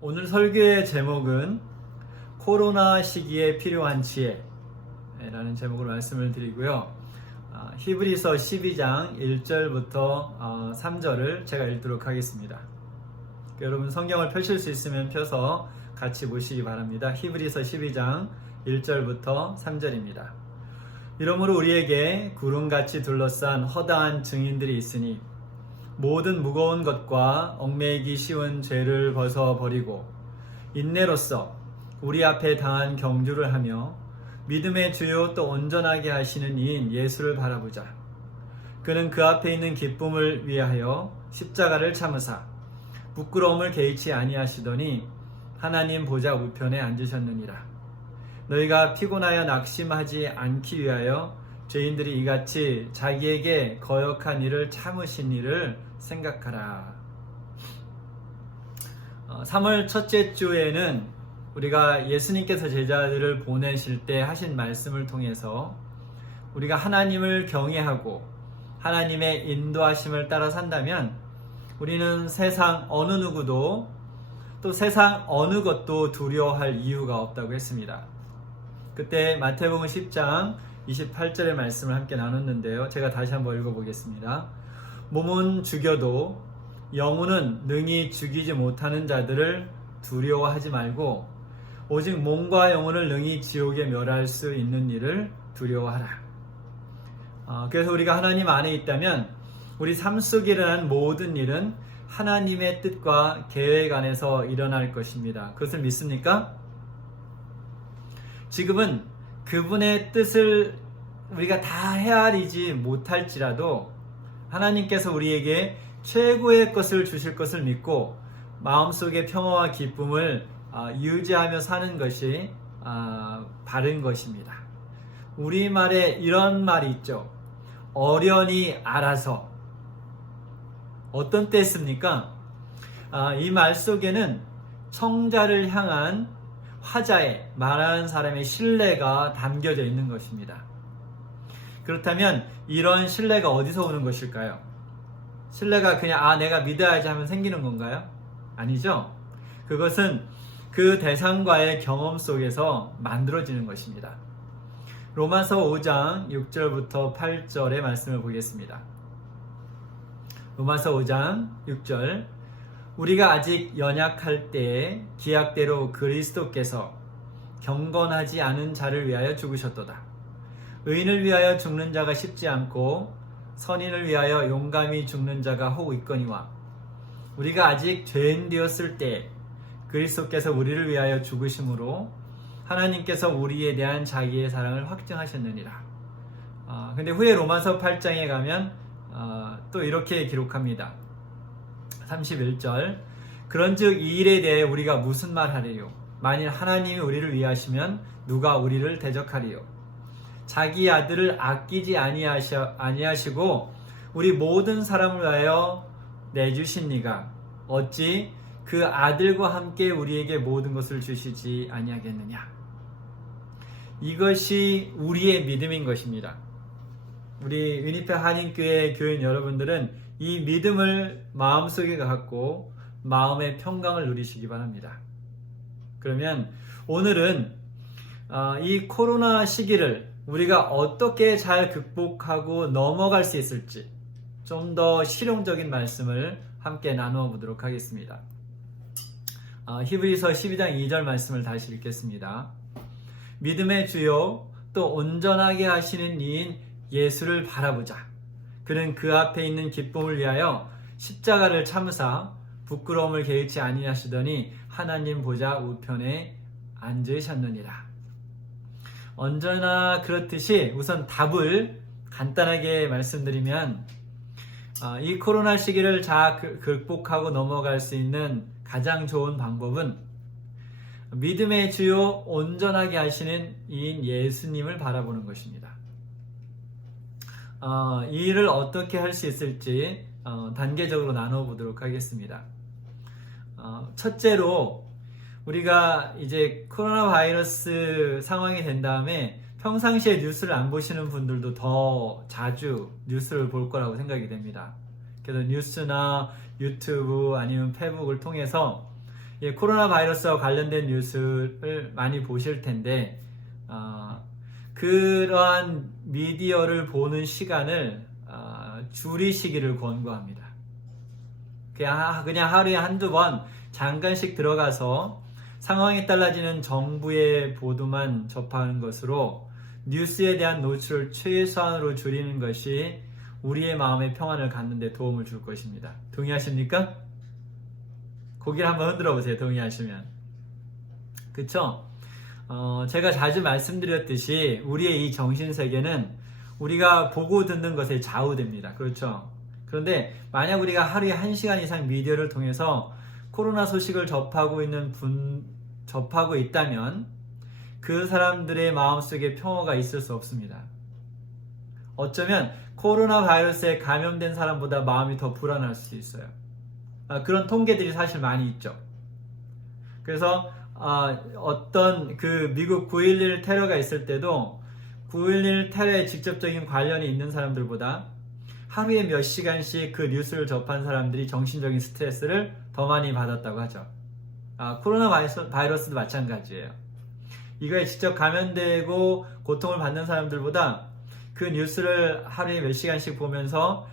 오늘 설교의 제목은 코로나 시기에 필요한 지혜라는 제목으로 말씀을 드리고요. 히브리서 12장 1절부터 3절을 제가 읽도록 하겠습니다. 여러분 성경을 펼칠 수 있으면 펴서 같이 보시기 바랍니다. 히브리서 12장 1절부터 3절입니다. 이러므로 우리에게 구름같이 둘러싼 허다한 증인들이 있으니 모든 무거운 것과 얽매이기 쉬운 죄를 벗어버리고 인내로써 우리 앞에 당한 경주를 하며 믿음의 주요 또 온전하게 하시는 이인 예수를 바라보자. 그는 그 앞에 있는 기쁨을 위하여 십자가를 참으사 부끄러움을 개의치 아니하시더니 하나님 보좌 우편에 앉으셨느니라. 너희가 피곤하여 낙심하지 않기 위하여 죄인들이 이같이 자기에게 거역한 일을 참으신 일을 생각하라. 3월 첫째 주에는 우리가 예수님께서 제자들을 보내실 때 하신 말씀을 통해서 우리가 하나님을 경외하고 하나님의 인도하심을 따라 산다면 우리는 세상 어느 누구도 또 세상 어느 것도 두려워할 이유가 없다고 했습니다. 그때 마태복음 10장 28절의 말씀을 함께 나눴는데요. 제가 다시 한번 읽어보겠습니다. 몸은 죽여도 영혼은 능히 죽이지 못하는 자들을 두려워하지 말고 오직 몸과 영혼을 능히 지옥에 멸할 수 있는 일을 두려워하라. 그래서 우리가 하나님 안에 있다면 우리 삶 속에 일어난 모든 일은 하나님의 뜻과 계획 안에서 일어날 것입니다. 그것을 믿습니까? 지금은 그분의 뜻을 우리가 다 헤아리지 못할지라도 하나님께서 우리에게 최고의 것을 주실 것을 믿고 마음속의 평화와 기쁨을 유지하며 사는 것이 바른 것입니다. 우리말에 이런 말이 있죠. 어련히 알아서. 어떤 때였습니까? 이 말 속에는 청자를 향한 화자에 말하는 사람의 신뢰가 담겨져 있는 것입니다. 그렇다면 이런 신뢰가 어디서 오는 것일까요? 신뢰가 그냥 내가 믿어야지 하면 생기는 건가요? 아니죠. 그것은 그 대상과의 경험 속에서 만들어지는 것입니다. 로마서 5장 6절부터 8절의 말씀을 보겠습니다. 로마서 5장 6절 우리가 아직 연약할 때에 기약대로 그리스도께서 경건하지 않은 자를 위하여 죽으셨도다. 의인을 위하여 죽는 자가 쉽지 않고 선인을 위하여 용감히 죽는 자가 혹 있거니와 우리가 아직 죄인 되었을 때 그리스도께서 우리를 위하여 죽으심으로 하나님께서 우리에 대한 자기의 사랑을 확증하셨느니라. 근데 후에 로마서 8장에 가면 또 이렇게 기록합니다. 31절 그런즉 이 일에 대해 우리가 무슨 말하리요? 만일 하나님이 우리를 위하시면 누가 우리를 대적하리요? 자기 아들을 아끼지 아니하시고 우리 모든 사람을 위하여 내주신 이가 어찌 그 아들과 함께 우리에게 모든 것을 주시지 아니하겠느냐? 이것이 우리의 믿음인 것입니다. 우리 유니페 한인교회 교인 여러분들은 이 믿음을 마음속에 갖고 마음의 평강을 누리시기 바랍니다. 그러면 오늘은 이 코로나 시기를 우리가 어떻게 잘 극복하고 넘어갈 수 있을지 좀 더 실용적인 말씀을 함께 나누어 보도록 하겠습니다. 히브리서 12장 2절 말씀을 다시 읽겠습니다. 믿음의 주요 또 온전하게 하시는 이인 예수를 바라보자. 그는 그 앞에 있는 기쁨을 위하여 십자가를 참으사 부끄러움을 개의치 아니하시더니 하나님 보좌 우편에 앉으셨느니라. 언제나 그렇듯이 우선 답을 간단하게 말씀드리면 이 코로나 시기를 잘 극복하고 넘어갈 수 있는 가장 좋은 방법은 믿음의 주요 온전하게 하시는 이인 예수님을 바라보는 것입니다. 이 일을 어떻게 할 수 있을지 단계적으로 나눠보도록 하겠습니다. 첫째로 우리가 이제 코로나 바이러스 상황이 된 다음에 평상시에 뉴스를 안 보시는 분들도 더 자주 뉴스를 볼 거라고 생각이 됩니다. 그래서 뉴스나 유튜브 아니면 페북을 통해서 코로나 바이러스와 관련된 뉴스를 많이 보실 텐데 그러한 미디어를 보는 시간을 줄이시기를 권고합니다. 그냥 하루에 한두 번 잠깐씩 들어가서 상황이 달라지는 정부의 보도만 접하는 것으로 뉴스에 대한 노출을 최소한으로 줄이는 것이 우리의 마음의 평안을 갖는 데 도움을 줄 것입니다. 동의하십니까? 고개를 한번 흔들어 보세요. 동의하시면. 그쵸? 제가 자주 말씀드렸듯이 우리의 이 정신세계는 우리가 보고 듣는 것에 좌우됩니다. 그렇죠? 그런데 만약 우리가 하루에 1시간 이상 미디어를 통해서 코로나 소식을 접하고 있다면 그 사람들의 마음속에 평화가 있을 수 없습니다. 어쩌면 코로나 바이러스에 감염된 사람보다 마음이 더 불안할 수도 있어요. 그런 통계들이 사실 많이 있죠. 그래서 어떤 그 미국 9.11 테러가 있을 때도 9.11 테러에 직접적인 관련이 있는 사람들보다 하루에 몇 시간씩 그 뉴스를 접한 사람들이 정신적인 스트레스를 더 많이 받았다고 하죠. 코로나 바이러스도 마찬가지예요. 이거에 직접 감염되고 고통을 받는 사람들보다 그 뉴스를 하루에 몇 시간씩 보면서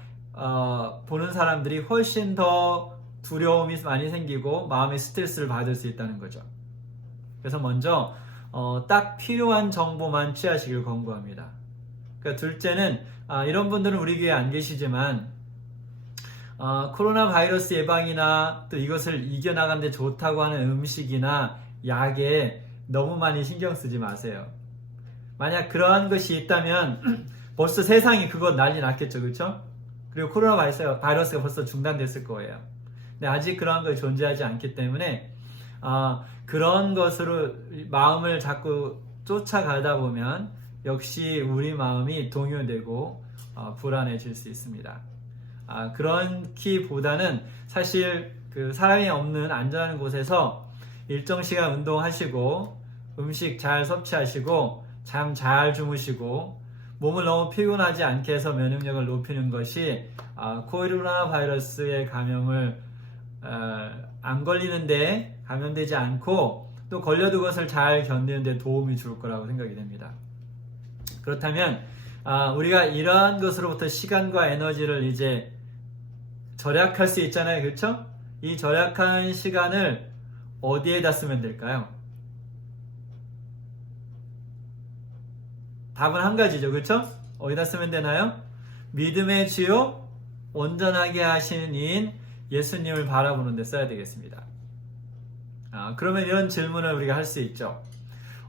보는 사람들이 훨씬 더 두려움이 많이 생기고 마음의 스트레스를 받을 수 있다는 거죠. 그래서 먼저 딱 필요한 정보만 취하시길 권고합니다. 그러니까 둘째는 이런 분들은 우리 교회에 안 계시지만 코로나 바이러스 예방이나 또 이것을 이겨나가는 데 좋다고 하는 음식이나 약에 너무 많이 신경 쓰지 마세요. 만약 그러한 것이 있다면 벌써 세상이 그거 난리 났겠죠. 그렇죠? 그리고 코로나 바이러스가 벌써 중단됐을 거예요. 근데 아직 그러한 것이 존재하지 않기 때문에 그런 것으로 마음을 자꾸 쫓아가다 보면 역시 우리 마음이 동요되고 불안해질 수 있습니다. 그렇기보다는 사실 그 사람이 없는 안전한 곳에서 일정 시간 운동하시고 음식 잘 섭취하시고 잠 잘 주무시고 몸을 너무 피곤하지 않게 해서 면역력을 높이는 것이 코로나 바이러스의 감염을 안 걸리는데 감염되지 않고 또 걸려도 그것을 잘 견디는 데 도움이 줄 거라고 생각이 됩니다. 그렇다면 우리가 이러한 것으로부터 시간과 에너지를 이제 절약할 수 있잖아요. 그렇죠? 이 절약한 시간을 어디에다 쓰면 될까요? 답은 한 가지죠. 그렇죠? 어디다 쓰면 되나요? 믿음의 주요 온전하게 하시는 이인 예수님을 바라보는 데 써야 되겠습니다. 그러면 이런 질문을 우리가 할 수 있죠.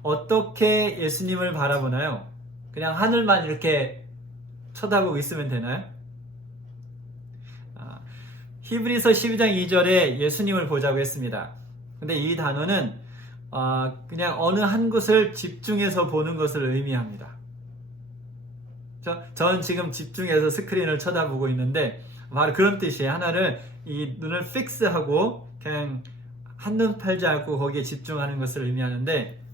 어떻게 예수님을 바라보나요? 그냥 하늘만 이렇게 쳐다보고 있으면 되나요? 히브리서 12장 2절에 예수님을 보자고 했습니다. 근데 이 단어는 그냥 어느 한 곳을 집중해서 보는 것을 의미합니다. 저는 지금 집중해서 스크린을 쳐다보고 있는데 바로 그런 뜻이에요. 하나를 이 눈을 픽스하고 그냥 한눈 팔지 않고 거기에 집중하는 것을 의미하는데,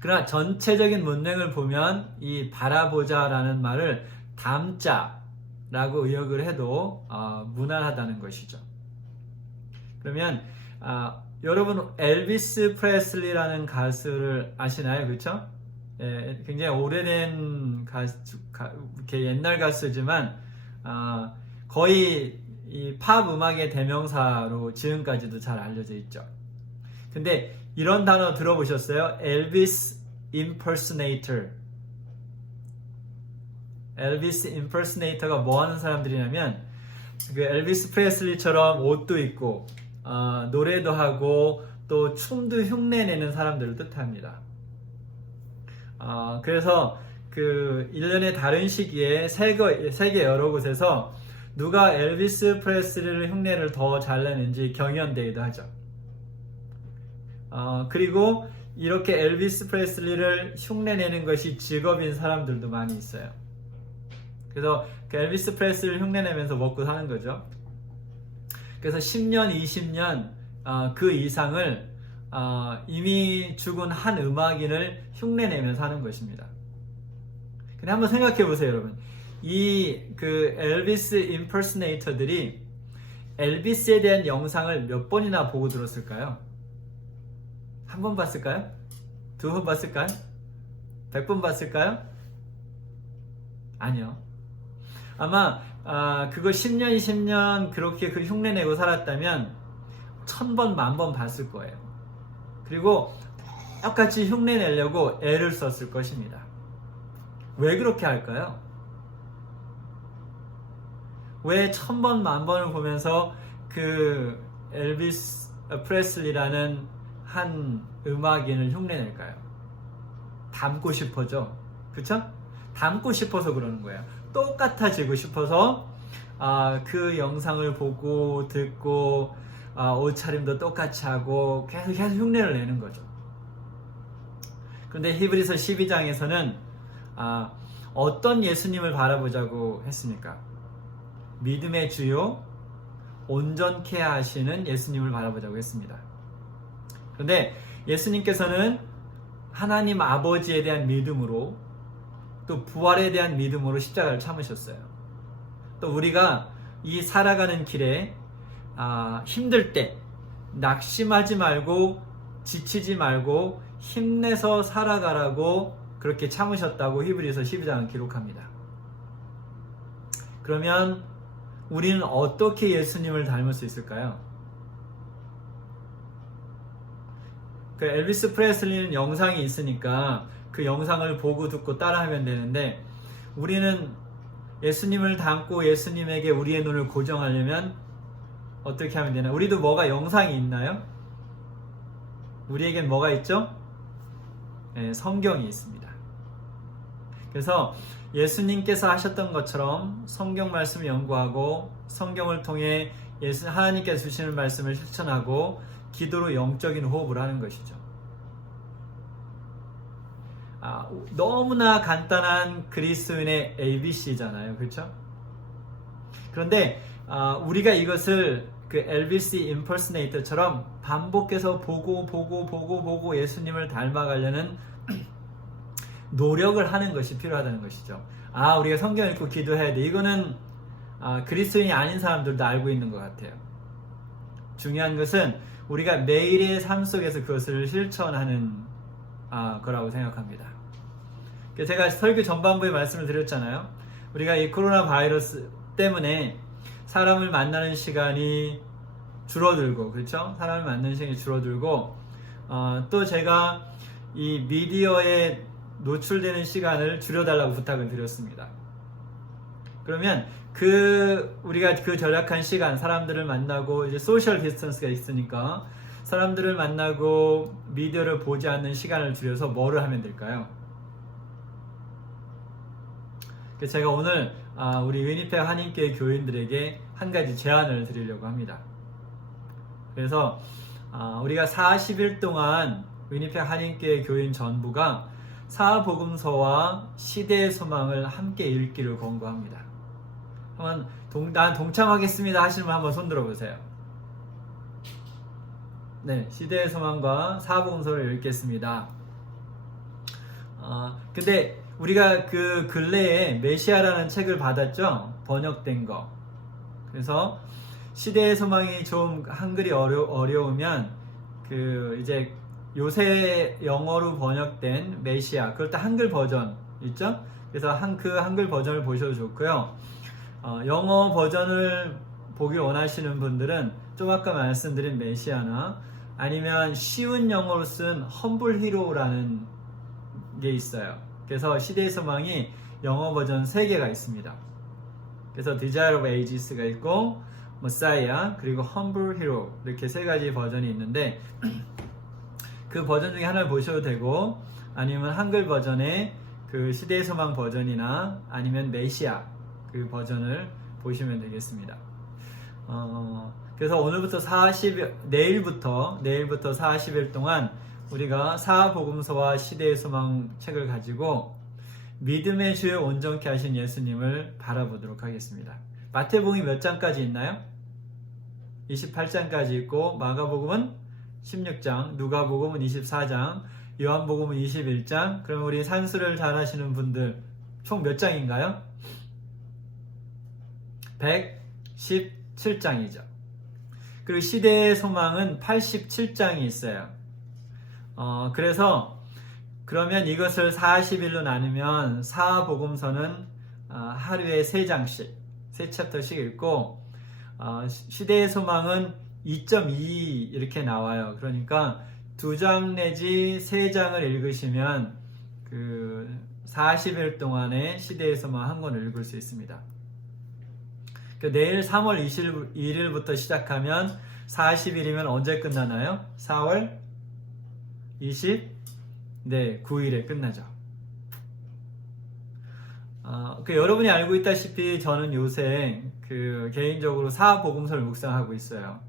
그러나 전체적인 문맥을 보면 이 바라보자라는 말을 담자라고 의역을 해도 무난하다는 것이죠. 그러면 여러분 엘비스 프레슬리라는 가수를 아시나요? 그렇죠? 예, 굉장히 오래된 이렇게 옛날 가수지만 거의 이 팝 음악의 대명사로 지금까지도 잘 알려져 있죠. 근데 이런 단어 들어보셨어요? 엘비스 임퍼스네이터. 엘비스 임퍼스네이터가 뭐 하는 사람들이냐면 그 엘비스 프레슬리처럼 옷도 입고 노래도 하고 또 춤도 흉내내는 사람들을 뜻합니다. 그래서 그 1년의 다른 시기에 세계 여러 곳에서 누가 엘비스 프레슬리를 흉내를 더 잘 내는지 경연대회도 하죠. 그리고 이렇게 엘비스 프레슬리를 흉내내는 것이 직업인 사람들도 많이 있어요. 그래서 그 엘비스 프레슬리를 흉내내면서 먹고 사는 거죠. 그래서 10년, 20년 그 이상을 이미 죽은 한 음악인을 흉내내면서 하는 것입니다. 근데 한번 생각해 보세요, 여러분. 이 그 엘비스 임퍼스네이터들이 엘비스에 대한 영상을 몇 번이나 보고 들었을까요? 한 번 봤을까요? 두 번 봤을까요? 100번 봤을까요? 아니요. 아마 그거 10년, 20년 그렇게 그 흉내 내고 살았다면 1000번, 10,000번 봤을 거예요. 그리고 똑같이 흉내 내려고 애를 썼을 것입니다. 왜 그렇게 할까요? 왜 1000번, 10,000번을 보면서 그 엘비스 프레슬리라는 한 음악인을 흉내낼까요? 닮고 싶어져. 그쵸? 닮고 싶어서 그러는 거예요. 똑같아지고 싶어서 그 영상을 보고 듣고 옷차림도 똑같이 하고 계속 흉내를 내는 거죠. 그런데 히브리서 12장에서는 어떤 예수님을 바라보자고 했습니까? 믿음의 주요 온전케 하시는 예수님을 바라보자고 했습니다. 그런데 예수님께서는 하나님 아버지에 대한 믿음으로 또 부활에 대한 믿음으로 십자가를 참으셨어요. 또 우리가 이 살아가는 길에 힘들 때 낙심하지 말고 지치지 말고 힘내서 살아가라고 그렇게 참으셨다고 히브리서 12장은 기록합니다. 그러면 우리는 어떻게 예수님을 닮을 수 있을까요? 그 엘비스 프레슬리는 영상이 있으니까 그 영상을 보고 듣고 따라하면 되는데, 우리는 예수님을 닮고 예수님에게 우리의 눈을 고정하려면 어떻게 하면 되나? 우리도 뭐가 영상이 있나요? 우리에겐 뭐가 있죠? 네, 성경이 있습니다. 그래서 예수님께서 하셨던 것처럼 성경 말씀을 연구하고 성경을 통해 하나님께서 주시는 말씀을 실천하고 기도로 영적인 호흡을 하는 것이죠. 너무나 간단한 그리스도인의 ABC잖아요. 그렇죠? 그런데 우리가 이것을 그 엘비스 임퍼스네이터처럼 반복해서 보고 예수님을 닮아가려는 노력을 하는 것이 필요하다는 것이죠. 우리가 성경 읽고 기도해야 돼. 이거는 그리스도인이 아닌 사람들도 알고 있는 것 같아요. 중요한 것은 우리가 매일의 삶 속에서 그것을 실천하는 거라고 생각합니다. 제가 설교 전반부에 말씀을 드렸잖아요. 우리가 이 코로나 바이러스 때문에 사람을 만나는 시간이 줄어들고, 그렇죠? 사람을 만나는 시간이 줄어들고, 또 제가 이 미디어에 노출되는 시간을 줄여달라고 부탁을 드렸습니다. 그러면 우리가 그 절약한 시간, 사람들을 만나고 이제 소셜 디스턴스가 있으니까 사람들을 만나고 미디어를 보지 않는 시간을 줄여서 뭐를 하면 될까요? 제가 오늘 우리 위니펙 한인교회 교인들에게 한 가지 제안을 드리려고 합니다. 그래서 우리가 40일 동안 위니펙 한인교회 교인 전부가 사복음서와 시대의 소망을 함께 읽기를 권고합니다. 한번 난 동참하겠습니다 하시는 분 한번 손 들어보세요. 네, 시대의 소망과 사복음서를 읽겠습니다. 근데 우리가 그 근래에 메시아라는 책을 받았죠? 번역된 거. 그래서 시대의 소망이 좀 한글이 어려우면 이제 요새 영어로 번역된 메시아, 그럴 때 한글 버전 있죠? 그래서 그 한글 버전을 보셔도 좋고요. 영어 버전을 보길 원하시는 분들은 좀 아까 말씀드린 메시아나 아니면 쉬운 영어로 쓴 험블 히로라는 게 있어요. 그래서 시대의 소망이 영어 버전 3개가 있습니다. 그래서 Desire of Ages가 있고 Messiah 그리고 Humble Hero 이렇게 3가지 버전이 있는데 그 버전 중에 하나를 보셔도 되고, 아니면 한글 버전의 그 시대의 소망 버전이나 아니면 메시아 그 버전을 보시면 되겠습니다. 그래서 오늘부터 내일부터 40일 동안 우리가 사복음서와 시대의 소망 책을 가지고 믿음의 주요 온전케 하신 예수님을 바라보도록 하겠습니다. 마태복음이 몇 장까지 있나요? 28장까지 있고, 마가복음은 16장, 누가복음은 24장, 요한복음은 21장. 그럼 우리 산수를 잘 하시는 분들 총 몇 장인가요? 117장이죠. 그리고 시대의 소망은 87장이 있어요. 그래서 그러면 이것을 40일로 나누면 사복음서는 하루에 3장씩, 3챕터씩 읽고 시대의 소망은 2.2 이렇게 나와요. 그러니까 2장 내지 3장을 읽으시면 그 40일 동안에 시대의 소망 한 권을 읽을 수 있습니다. 내일 3월 21일부터 시작하면 40일이면 언제 끝나나요? 4월 9일에 끝나죠. 여러분이 알고 있다시피 저는 요새 개인적으로 사복음서를 묵상하고 있어요.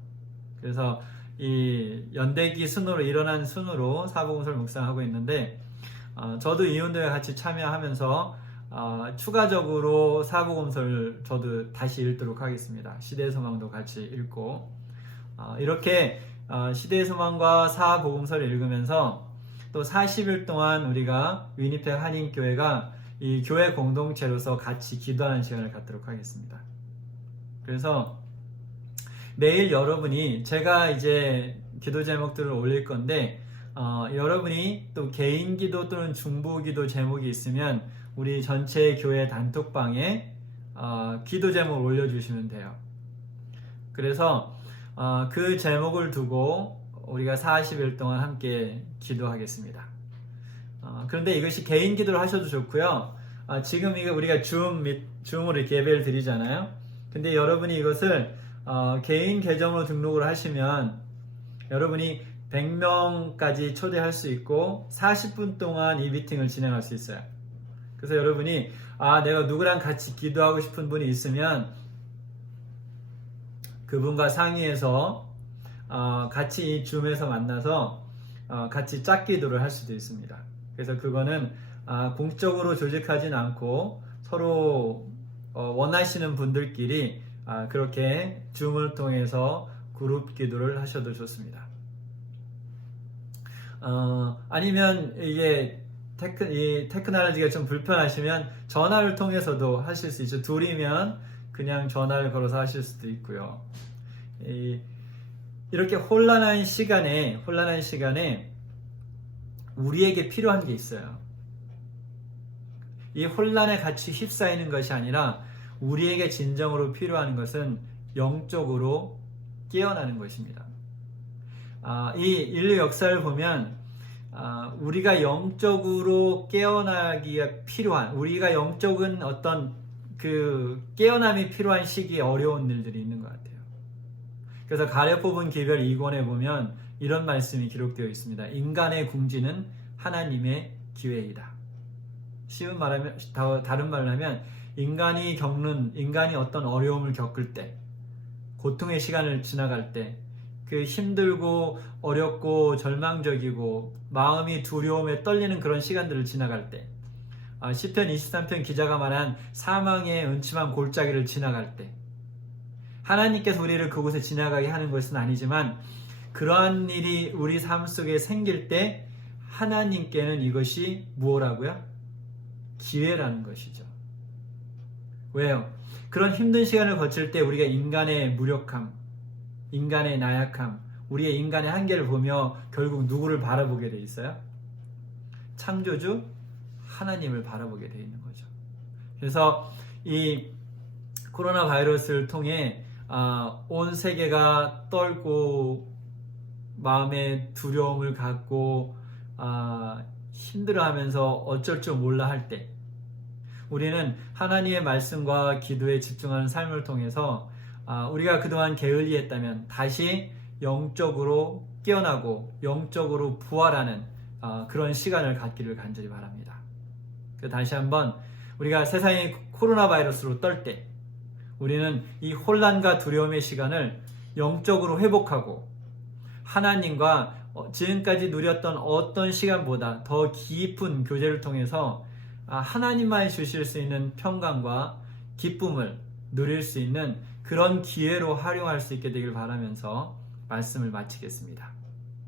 그래서 이 연대기 순으로 일어난 순으로 사복음서를 묵상하고 있는데 저도 이 운동에 같이 참여하면서 추가적으로 사복음서를 저도 다시 읽도록 하겠습니다. 시대의 소망도 같이 읽고 이렇게 시대의 소망과 사복음서를 읽으면서 또 40일 동안 우리가 위니펙 한인교회가 이 교회 공동체로서 같이 기도하는 시간을 갖도록 하겠습니다. 그래서 매일 여러분이 제가 이제 기도 제목들을 올릴 건데 여러분이 또 개인 기도 또는 중보 기도 제목이 있으면 우리 전체 교회 단톡방에 기도 제목을 올려주시면 돼요. 그래서 그 제목을 두고 우리가 40일 동안 함께 기도하겠습니다. 그런데 이것이 개인 기도를 하셔도 좋고요. 지금 이거 우리가 줌으로 이렇게 예배를 드리잖아요. 근데 여러분이 이것을 개인 계정으로 등록을 하시면 여러분이 100명까지 초대할 수 있고 40분 동안 이 미팅을 진행할 수 있어요. 그래서 여러분이 내가 누구랑 같이 기도하고 싶은 분이 있으면 그분과 상의해서 같이 이 줌에서 만나서 같이 짝기도를 할 수도 있습니다. 그래서 그거는 공적으로 조직하진 않고 서로 원하시는 분들끼리 그렇게 줌을 통해서 그룹 기도를 하셔도 좋습니다. 아니면 이게 테크놀로지가 좀 불편하시면 전화를 통해서도 하실 수 있죠. 둘이면 그냥 전화를 걸어서 하실 수도 있고요. 이렇게 혼란한 시간에 우리에게 필요한 게 있어요. 이 혼란에 같이 휩싸이는 것이 아니라 우리에게 진정으로 필요한 것은 영적으로 깨어나는 것입니다. 이 인류 역사를 보면 우리가 영적으로 깨어나기가 필요한, 우리가 영적인 어떤 그 깨어남이 필요한 시기에 어려운 일들이 있는 것 같아요. 그래서 가려 뽑은 기별 2권에 보면 이런 말씀이 기록되어 있습니다. 인간의 궁지는 하나님의 기회이다. 쉬운 말하면, 다른 말로 하면 인간이 어떤 어려움을 겪을 때, 고통의 시간을 지나갈 때, 그 힘들고 어렵고 절망적이고 마음이 두려움에 떨리는 그런 시간들을 지나갈 때, 시편 23편 기자가 말한 사망의 음침한 골짜기를 지나갈 때, 하나님께서 우리를 그곳에 지나가게 하는 것은 아니지만 그러한 일이 우리 삶 속에 생길 때 하나님께는 이것이 무엇라고요? 기회라는 것이죠. 왜요? 그런 힘든 시간을 거칠 때 우리가 인간의 무력함, 인간의 나약함, 우리의 인간의 한계를 보며 결국 누구를 바라보게 돼 있어요? 창조주 하나님을 바라보게 돼 있는 거죠. 그래서 이 코로나 바이러스를 통해 온 세계가 떨고 마음에 두려움을 갖고 힘들어하면서 어쩔 줄 몰라 할 때 우리는 하나님의 말씀과 기도에 집중하는 삶을 통해서 우리가 그동안 게을리했다면 다시 영적으로 깨어나고 영적으로 부활하는 그런 시간을 갖기를 간절히 바랍니다. 다시 한번 우리가 세상이 코로나 바이러스로 떨 때 우리는 이 혼란과 두려움의 시간을 영적으로 회복하고 하나님과 지금까지 누렸던 어떤 시간보다 더 깊은 교제를 통해서 하나님만이 주실 수 있는 평강과 기쁨을 누릴 수 있는 그런 기회로 활용할 수 있게 되길 바라면서 말씀을 마치겠습니다.